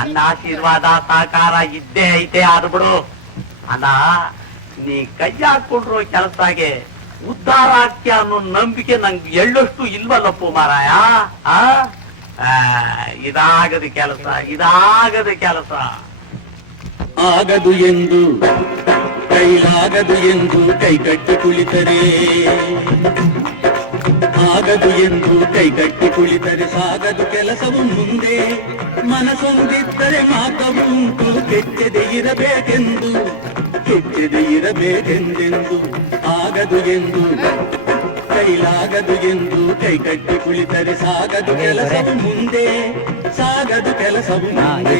ನನ್ನ ಆಶೀರ್ವಾದ ಸಹಕಾರ ಇದ್ದೇ ಐತೆ ಆದ್ಬಿಡು. ಅಲ್ಲ, ನೀ ಕೈ ಹಾಕೊಂಡ್ರು ಕೆಲಸದಾಗೆ ಉದ್ಧಾರ ಆಗ್ತೀಯ ಅನ್ನೋ ನಂಬಿಕೆ ನಂಗೆ ಎಳ್ಳಷ್ಟು ಇಲ್ವಲ್ಲಪ್ಪು ಮಾರಾಯ. ಇದಾಗದ ಕೆಲಸ ಆಗದು ಎಂದು ಕೈಲಾಗದು ಎಂದು ಕೈಕಟ್ಟಿ ಕುಳಿತರೆ, ಆಗದು ಎಂದು ಕೈಕಟ್ಟಿ ಕುಳಿತರೆ ಸಾಗದು ಕೆಲಸವು ಮುಂದೆ. ಮನಸೊಂದಿದ್ದರೆ ಮಾತವು ಉಂಟು, ಕೆಚ್ಚದೆ ಇರಬೇಕೆಂದೆಂದು. ಆಗದು ಎಂದು ಕೈಲಾಗದು ಎಂದು ಕೈಕಟ್ಟಿ ಕುಳಿತರೆ ಸಾಗದು ಕೆಲಸವು ಮುಂದೆ, ಸಾಗದು ಕೆಲಸವು ಮುಂದೆ.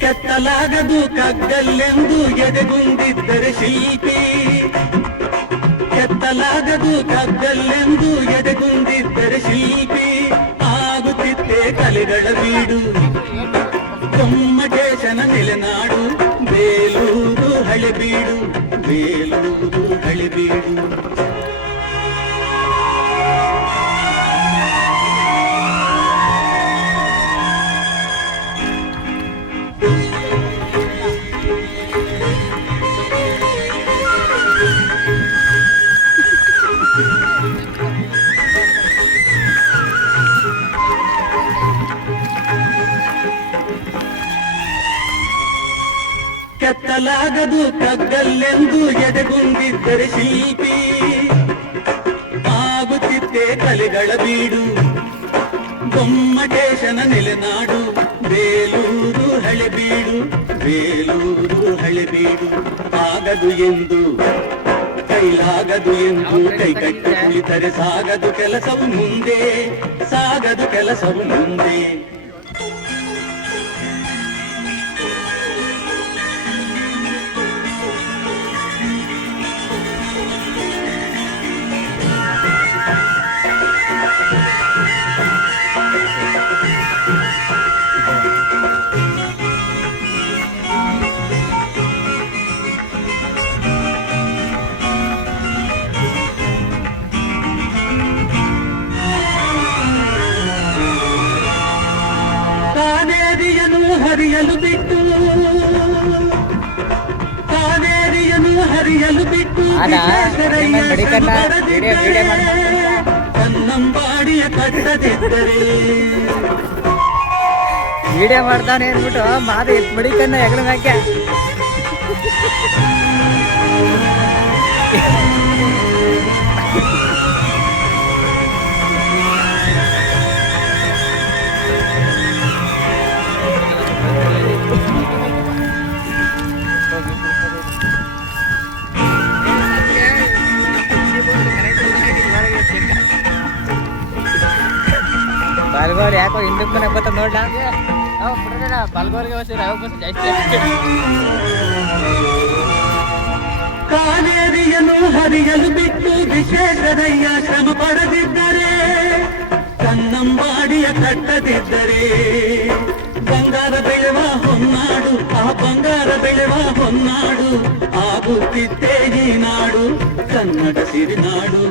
ಕೆತ್ತಲಾಗದು ಕಗ್ಗಲ್ಲೆಂದು ಎದೆಗುಂದಿದ್ದರೆ ಶಿಲ್ಪಿ, ಕೆತ್ತಲಾಗದು ಕಗ್ಗಲ್ಲೆಂದು ಎದೆಗುಂದಿದ್ದರೆ ಶಿಲ್ಪಿ. ಆಗುತ್ತಿದ್ದೆ ಕಲೆಗಳ ಬೀಡು, ಗೊಮ್ಮಟೇಶನ ನೆಲೆನಾಡು, ಬೇಲೂರು ಹಳೆಬೀಡು, ಬೇಲೂರು ಹಳೆಬೀಡು. ಕೆತ್ತಲಾಗದು ಕಗ್ಗಲ್ಲೆಂದು ಎದೆಗುಂದಿದ್ದರೆ ಶಿಲ್ಪಿ. ಆಗುತ್ತಿದ್ದೆ ಕಲೆಗಳ ಬೀಡು, ಗೊಮ್ಮಟೇಶನ ನೆಲೆನಾಡು, ಬೇಲೂರು ಹಳೆಬೀಡು, ಬೇಲೂರು ಹಳೆಬೀಡು. ಆಗದು ಎಂದು ಕೈಲಾಗದು ಎಂದು ಕೈಕಟ್ಟಿ ಕುಳಿತರೆ ಸಾಗದು ಕೆಲಸವು ಮುಂದೆ, ಸಾಗದು ಕೆಲಸವು ಮುಂದೆ. ಕಾವೇರಿಯನ್ನು ಹರಿಯಲು ಬಿಟ್ಟು, ಕಾವೇರಿಯನ್ನು ಹರಿಯಲು ಬಿಟ್ಟು ಕನ್ನಂಬಾಡಿಯ ಕಟ್ಟದಿದ್ದರೆ. ವಿಡಿಯೋ ಮಾಡ್ತಾನೆ ಅಂದ್ಬಿಟ್ಟು ಮಾದ ಎತ್ ಬಡಿಕನ್ನ ಹೆಗಲ ಮ್ಯಾಕೆ. ಪಾಲ್ಗೋರ್ ಯಾಕೋ ಹಿಂದಕ್ಕೆ ಮನೆಗೆ ಬತ್ತ ನೋಡ್ಲಾ. ಪಾಲ್ಗೋರ್ಗೆ ಜಾಸ್ತಿ. ಕಾವೇರಿಯನ್ನು ಹರಿಯಲು ಬಿಟ್ಟು ವಿಶ್ವೇಶ್ವರಯ್ಯ ಶ್ರಮ ಪಡೆದಿದ್ದರೆ, ಕನ್ನಂಬಾಡಿಯ ಕಟ್ಟದಿದ್ದರೆ. ಬಂಗಾರ ಬೆಳೆವ ಹೊನ್ನಾಡು, ಆ ಬಂಗಾರ ಬೆಳೆವ ಹೊನ್ನಾಡು, ಆಗುತ್ತಿದ್ದೇ ಈ ನಾಡು ಕನ್ನಡ ಸಿರಿನಾಡು.